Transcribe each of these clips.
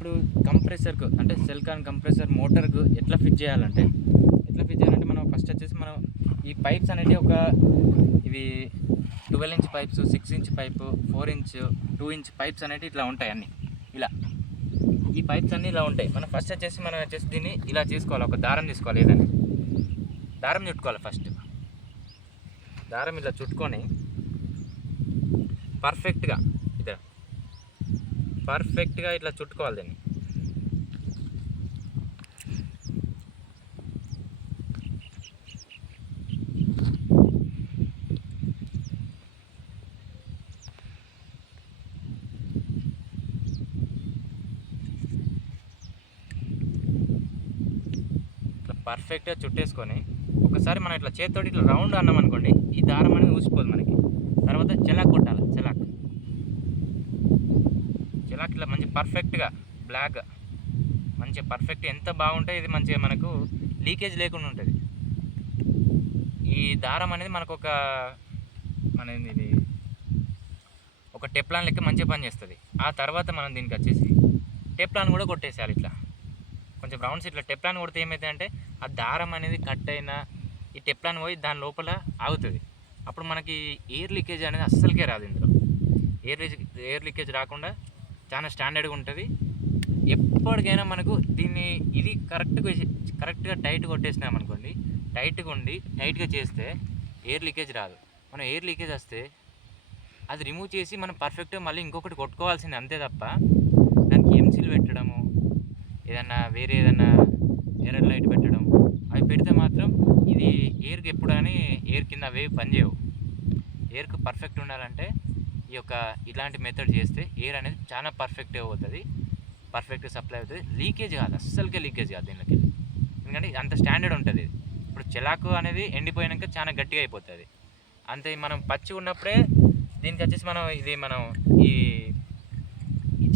ఇప్పుడు కంప్రెసర్కు అంటే సెల్కాన్ కంప్రెసర్ మోటార్కు ఎట్లా ఫిట్ చేయాలంటే మనం ఫస్ట్ వచ్చేసి మనం ఈ పైప్స్ అనేవి ఇవి 12 inch pipes, 6 inch pipe, 4 inch, 2 inch pipes అనేవి ఇట్లా ఉంటాయి అన్నీ. ఇలా ఈ పైప్స్ అన్నీ ఇలా ఉంటాయి. మనం వచ్చేసి దీన్ని ఇలా చేసుకోవాలి. ఒక దారం తీసుకోవాలి, ఏదైనా దారం చుట్టుకోవాలి. ఫస్ట్ దారం ఇలా చుట్టుకొని పర్ఫెక్ట్గా ఇట్లా చుట్టుకోవాలి దీన్ని. ఇట్లా పర్ఫెక్ట్గా చుట్టేసుకొని ఒకసారి మనం ఇట్లా చేతితోటి ఇట్లా రౌండ్ అన్నాం అనుకోండి, ఈ దారం అనేది ఊసిపోదు మనకి. తర్వాత చెలాక్ కొట్టాలి. చెలాక్ ఇట్లా మంచి పర్ఫెక్ట్గా బ్లాక్ మంచిగా పర్ఫెక్ట్ ఎంత బాగుంటే ఇది మంచిగా మనకు లీకేజ్ లేకుండా ఉంటుంది. ఈ దారం అనేది మనకు ఇది ఒక టెప్లాన్ లెక్క మంచిగా పనిచేస్తుంది. ఆ తర్వాత మనం దీనికి వచ్చేసి టెప్లాన్ కూడా కొట్టేసేయాలి. ఇట్లా కొంచెం రౌండ్స్ ఇట్లా టెప్లాన్ కొడితే ఏమైతే అంటే ఆ దారం అనేది కట్ అయినా ఈ టెప్లాన్ పోయి దాని లోపల ఆగుతుంది. అప్పుడు మనకి ఎయిర్ లీకేజ్ అనేది అస్సలకే రాదు. ఇందులో ఎయిర్ లీకేజ్ రాకుండా చాలా స్టాండర్డ్గా ఉంటుంది. ఎప్పటికైనా మనకు ఇది కరెక్ట్గా టైట్ కొట్టేసినాం అనుకోండి, టైట్గా చేస్తే ఎయిర్ లీకేజ్ రాదు. మనం ఎయిర్ లీకేజ్ వస్తే అది రిమూవ్ చేసి మనం పర్ఫెక్ట్గా మళ్ళీ ఇంకొకటి కొట్టుకోవాల్సింది, అంతే తప్ప దానికి ఎంసీలు పెట్టడము, వేరే ఏదన్నా ఎర్రర్ లైట్ పెట్టడం అవి పెడితే మాత్రం ఇది ఎయిర్కి ఎప్పుడు కానీ ఎయిర్ కింద అవి పనిచేయవు. ఎయిర్కి పర్ఫెక్ట్ ఉండాలంటే ఇలాంటి మెథడ్ చేస్తే ఎయిర్ అనేది చాలా పర్ఫెక్ట్గా అవుతుంది, పర్ఫెక్ట్గా సప్లై అవుతుంది. లీకేజ్ కాదు, అస్సలకే లీకేజ్ కాదు దీనికి. ఎందుకంటే అంత స్టాండర్డ్ ఉంటుంది. ఇప్పుడు చెలాకు అనేది ఎండిపోయాక చాలా గట్టిగా అయిపోతుంది. అంతే మనం పచ్చి ఉన్నప్పుడే దీనికి వచ్చేసి మనం ఈ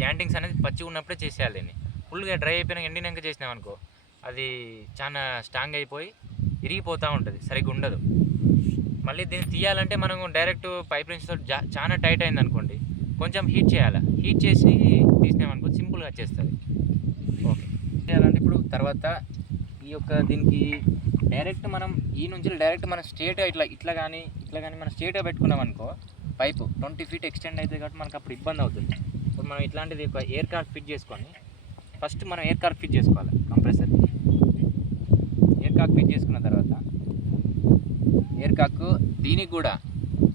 జాయింటింగ్స్ అనేది పచ్చి ఉన్నప్పుడే చేసేయాలి. దీన్ని ఫుల్గా డ్రై అయిపోయినాక ఎండినాక చేసినాం అనుకో, అది చాలా స్ట్రాంగ్ అయిపోయి ఇరిగిపోతూ ఉంటుంది, సరిగ్గా ఉండదు. మళ్ళీ దీన్ని తీయాలంటే మనం డైరెక్ట్ పైప్ లైన్స్తో చాలా టైట్ అయింది అనుకోండి, కొంచెం హీట్ చేయాలి. హీట్ చేసి తీసినామనుకో సింపుల్గా వచ్చేస్తుంది. ఓకే చేయాలంటే ఇప్పుడు తర్వాత దీనికి డైరెక్ట్ మనం ఈ నుంచి డైరెక్ట్ మనం స్ట్రేట్గా ఇట్లా కానీ మనం స్ట్రేట్గా పెట్టుకున్నాం అనుకో, పైపు 20 ఫీట్ ఎక్స్టెండ్ అవుతుంది కాబట్టి మనకు అప్పుడు ఇబ్బంది అవుతుంది. ఇప్పుడు మనం ఇట్లాంటిది ఒక ఎయిర్ కార్డ్ ఫిట్ చేసుకొని ఫస్ట్ మనం ఎయిర్ కార్డ్ ఫిట్ చేసుకోవాలి. కంప్రెసర్ ఎయిర్ కార్డ్ ఫిట్ చేసుకున్న తర్వాత ఎయిర్ కాకు దీనికి కూడా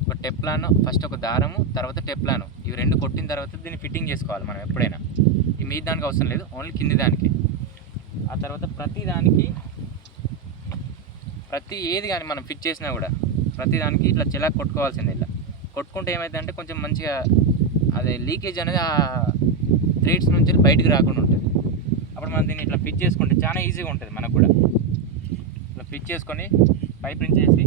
ఒక టెప్లాను, ఫస్ట్ ఒక దారము, తర్వాత టెప్లాను, ఇవి రెండు కొట్టిన తర్వాత దీన్ని ఫిట్టింగ్ చేసుకోవాలి. మనం ఎప్పుడైనా ఈ మీద దానికి అవసరం లేదు, ఓన్లీ కింది దానికి. ఆ తర్వాత ప్రతి ఏది కానీ మనం ఫిట్ చేసినా కూడా ప్రతి దానికి ఇట్లా చెలాక్ కొట్టుకోవాల్సిందే. ఇలా కొట్టుకుంటే ఏమైందంటే కొంచెం మంచిగా అదే లీకేజ్ అనేది ఆ థ్రెడ్స్ నుంచి బయటికి రాకుండా ఉంటుంది. అప్పుడు మనం దీన్ని ఇట్లా ఫిట్ చేసుకుంటే చాలా ఈజీగా ఉంటుంది మనకు కూడా. ఇట్లా ఫిట్ చేసుకొని పైప్ నుంచి వేసి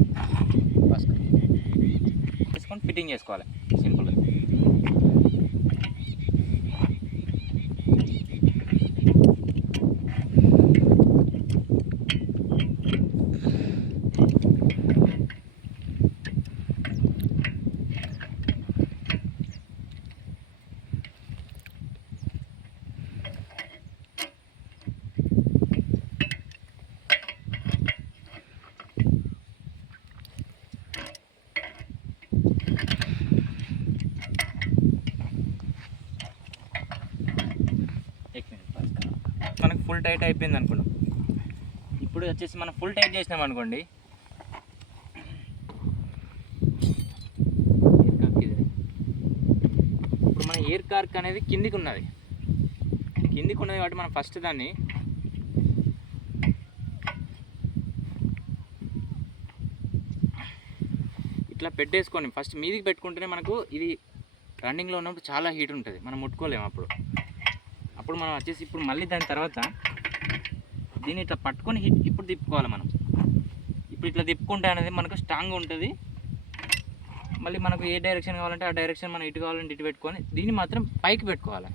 తీసుకొని ఫిట్టింగ్ చేసుకోవాలి సింపుల్గా. మనకు ఫుల్ టైట్ అయిపోయింది అనుకున్నాం. ఇప్పుడు వచ్చేసి మనం ఫుల్ టైట్ చేసినాం అనుకోండి, ఇప్పుడు మన ఎయిర్ కార్క్ అనేది కిందికి ఉన్నది కాబట్టి మనం ఫస్ట్ దాన్ని ఇట్లా పెట్టేసుకొని ఫస్ట్ మీదికి పెట్టుకుంటేనే మనకు ఇది రన్నింగ్లో ఉన్నప్పుడు చాలా హీట్ ఉంటుంది, మనం ముట్టుకోలేము. అప్పుడు మనం వచ్చేసి ఇప్పుడు మళ్ళీ దాని తర్వాత దీన్ని ఇట్లా పట్టుకొని ఇప్పుడు తిప్పుకోవాలి. మనం ఇప్పుడు ఇట్లా తిప్పుకుంటే అనేది మనకు స్ట్రాంగ్గా ఉంటుంది. మళ్ళీ మనకు ఏ డైరెక్షన్ కావాలంటే ఆ డైరెక్షన్ మనం ఇటు కావాలంటే ఇటు పెట్టుకొని దీన్ని మాత్రం పైకి పెట్టుకోవాలి.